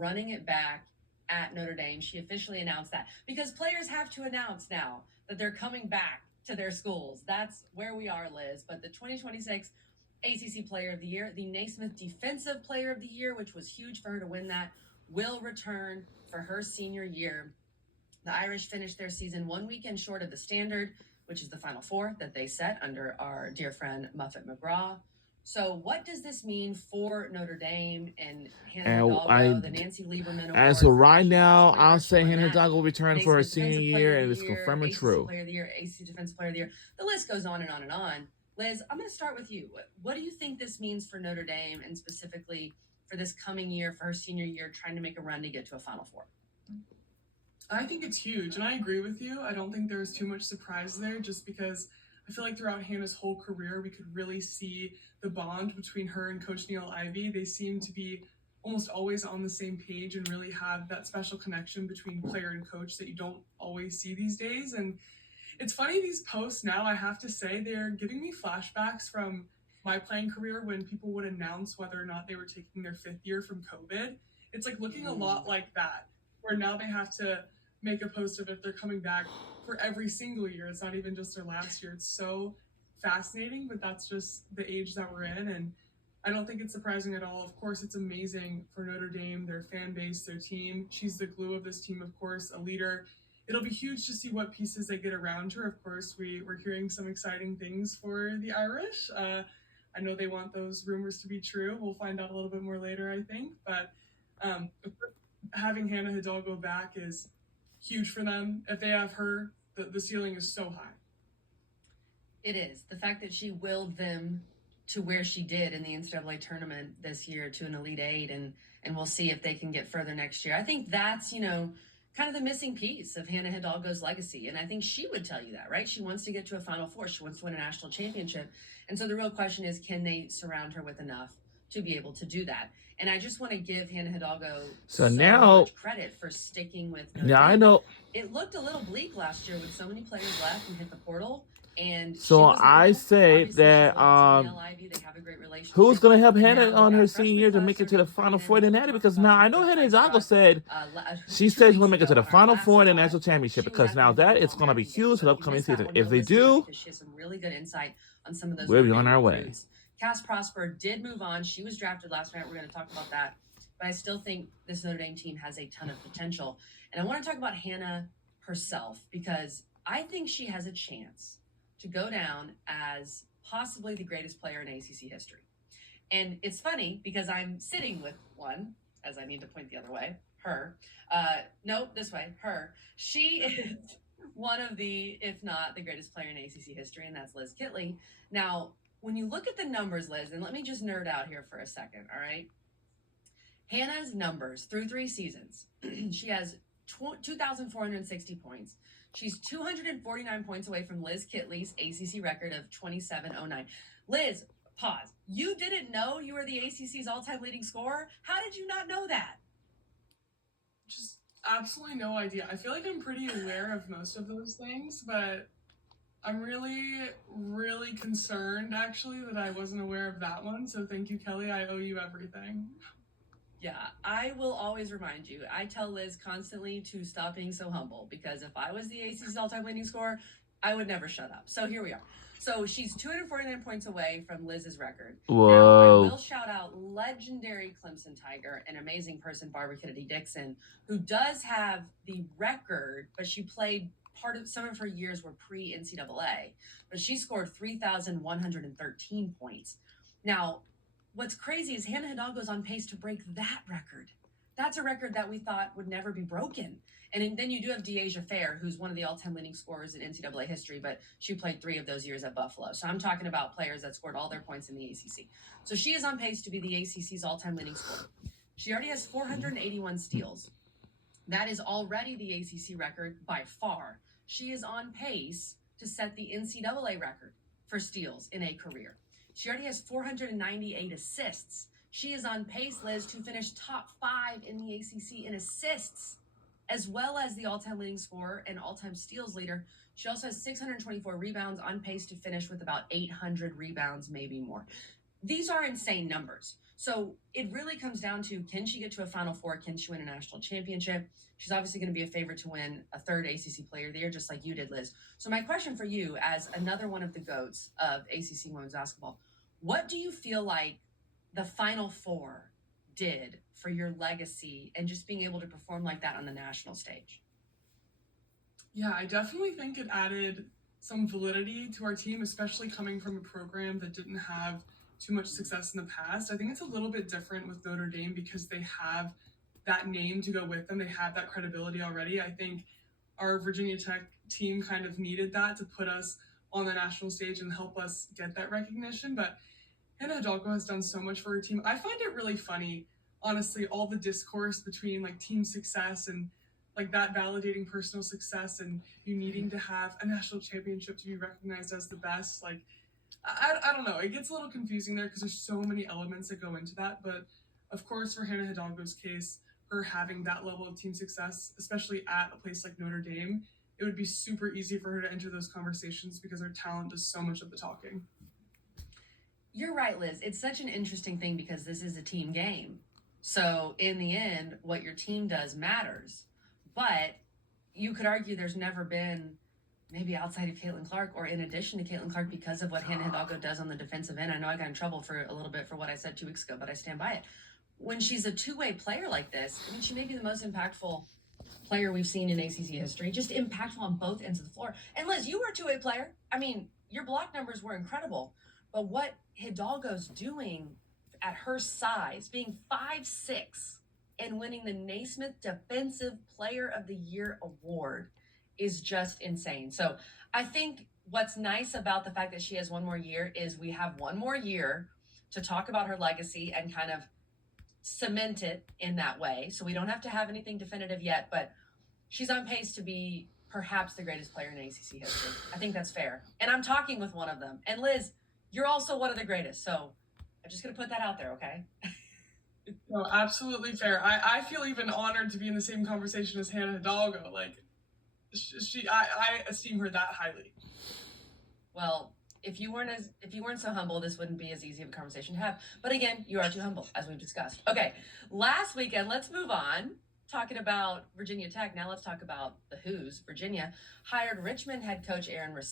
running it back at Notre Dame. She officially announced that because players have to announce now that they're coming back to their schools. That's where we are, Liz. But the 2026 ACC Player of the Year, the Naismith Defensive Player of the Year, which was huge for her to win that, will return for her senior year. The Irish finished their season 1 weekend short of the standard, which is the Final Four that they set under our dear friend Muffet McGraw. So what does this mean for Notre Dame and Hannah Hidalgo, the Nancy Lieberman Award? As of right now, I'll say Hannah Hidalgo will return for her senior year, and it's confirmed and true. Player of the Year, ACC Defensive Player of the Year. The list goes on and on and on. Liz, I'm going to start with you. What do you think this means for Notre Dame, and specifically for this coming year, for her senior year, trying to make a run to get to a Final Four? I think it's huge, and I agree with you. I don't think there was too much surprise there, just because I feel like throughout Hannah's whole career, we could really see the bond between her and Coach Neil Ivey. They seem to be almost always on the same page and really have that special connection between player and coach that you don't always see these days. And it's funny, these posts now, I have to say, they're giving me flashbacks from my playing career when people would announce whether or not they were taking their 5th year from COVID. It's like looking a lot like that, where now they have to make a post of if they're coming back for every single year. It's not even just their last year. It's so fascinating, but that's just the age that we're in, and I don't think it's surprising at all. Of course, it's amazing for Notre Dame, their fan base, their team. She's the glue of this team, of course, a leader. It'll be huge to see what pieces they get around her. Of course, we're hearing some exciting things for the Irish. I know they want those rumors to be true. We'll find out a little bit more later, I think. But having Hannah Hidalgo back is huge for them. If they have her, the ceiling is so high. It is. The fact that she willed them to where she did in the NCAA tournament this year to an Elite Eight, and we'll see if they can get further next year. I think that's, kind of the missing piece of Hannah Hidalgo's legacy. And I think she would tell you that, right? She wants to get to a Final Four. She wants to win a national championship. And so the real question is, can they surround her with enough to be able to do that? And I just want to give Hannah Hidalgo so much credit for sticking with Notre Dame. I know it looked a little bleak last year when so many players left and hit the portal. And so I say that who's going to help Hannah on her senior year to make it to the Final Four than that? Because now I know Hannah Hidalgo said she said she'll make it to the Final Four in the national championship, because now that it's going to be huge for the upcoming season. If they do, she has some really good insight on some of those. We'll be on our way. Cass Prosper did move on. She was drafted last night. We're going to talk about that. But I still think this Notre Dame team has a ton of potential. And I want to talk about Hannah herself, because I think she has a chance to go down as possibly the greatest player in ACC history. And it's funny because I'm sitting with one, as I need to point the other way, her. No, this way, her. She is one of the, if not the greatest player in ACC history, and that's Liz Kitley. Now, when you look at the numbers, Liz, and let me just nerd out here for a second, all right? Hannah's numbers through 3 seasons. She has 2,460 points. She's 249 points away from Liz Kitley's ACC record of 2709. Liz, pause. You didn't know you were the ACC's all-time leading scorer? How did you not know that? Just absolutely no idea. I feel like I'm pretty aware of most of those things, but I'm really, really concerned, actually, that I wasn't aware of that one. So thank you, Kelly. I owe you everything. Yeah, I will always remind you. I tell Liz constantly to stop being so humble, because if I was the ACC's all-time leading scorer, I would never shut up. So here we are. So she's 249 points away from Liz's record. Whoa. Now, I will shout out legendary Clemson Tiger, an amazing person, Barbara Kennedy Dixon, who does have the record, but she played some of her years were pre-NCAA, but she scored 3,113 points. Now, what's crazy is Hannah Hidalgo's on pace to break that record. That's a record that we thought would never be broken. And then you do have Deasia Fair, who's one of the all-time leading scorers in NCAA history, but she played 3 of those years at Buffalo. So I'm talking about players that scored all their points in the ACC. So she is on pace to be the ACC's all-time leading scorer. She already has 481 steals. That is already the ACC record by far. She is on pace to set the NCAA record for steals in a career. She already has 498 assists. She is on pace, Liz, to finish top 5 in the ACC in assists, as well as the all-time leading scorer and all-time steals leader. She also has 624 rebounds, on pace to finish with about 800 rebounds, maybe more. These are insane numbers. So it really comes down to, can she get to a Final Four? Can she win a national championship? She's obviously going to be a favorite to win a third ACC Player of the Year, just like you did, Liz. So my question for you, as another one of the GOATs of ACC women's basketball, what do you feel like the Final Four did for your legacy and just being able to perform like that on the national stage? Yeah, I definitely think it added some validity to our team, especially coming from a program that didn't have too much success in the past. I think it's a little bit different with Notre Dame because they have that name to go with them. They have that credibility already. I think our Virginia Tech team kind of needed that to put us on the national stage and help us get that recognition. But Hannah Hidalgo has done so much for her team. I find it really funny, honestly, all the discourse between like team success and like that validating personal success and you needing to have a national championship to be recognized as the best. Like, I don't know. It gets a little confusing there because there's so many elements that go into that. But of course, for Hannah Hidalgo's case, her having that level of team success, especially at a place like Notre Dame, it would be super easy for her to enter those conversations because her talent does so much of the talking. You're right, Liz. It's such an interesting thing because this is a team game. So in the end, what your team does matters. But you could argue there's never been, maybe outside of Caitlin Clark or in addition to Caitlin Clark, because of what Hannah Hidalgo does on the defensive end. I know I got in trouble for a little bit for what I said 2 weeks ago, but I stand by it. When she's a two-way player like this, I mean, she may be the most impactful player we've seen in ACC history, just impactful on both ends of the floor. And Liz, you were a two-way player. I mean, your block numbers were incredible. But what Hidalgo's doing at her size, being 5'6", and winning the Naismith Defensive Player of the Year award is just insane. So I think what's nice about the fact that she has one more year is we have one more year to talk about her legacy and kind of cement it in that way. So we don't have to have anything definitive yet, but she's on pace to be perhaps the greatest player in ACC history. I think that's fair. And I'm talking with one of them. And Liz, you're also one of the greatest. So I'm just going to put that out there, okay? No, absolutely fair. I feel even honored to be in the same conversation as Hannah Hidalgo. Like, I esteem her that highly. Well, if you weren't so humble, this wouldn't be as easy of a conversation to have. But again, you are too humble, as we've discussed. Okay, last weekend, let's move on. Talking about Virginia Tech, now let's talk about the Who's. Virginia hired Richmond head coach Aaron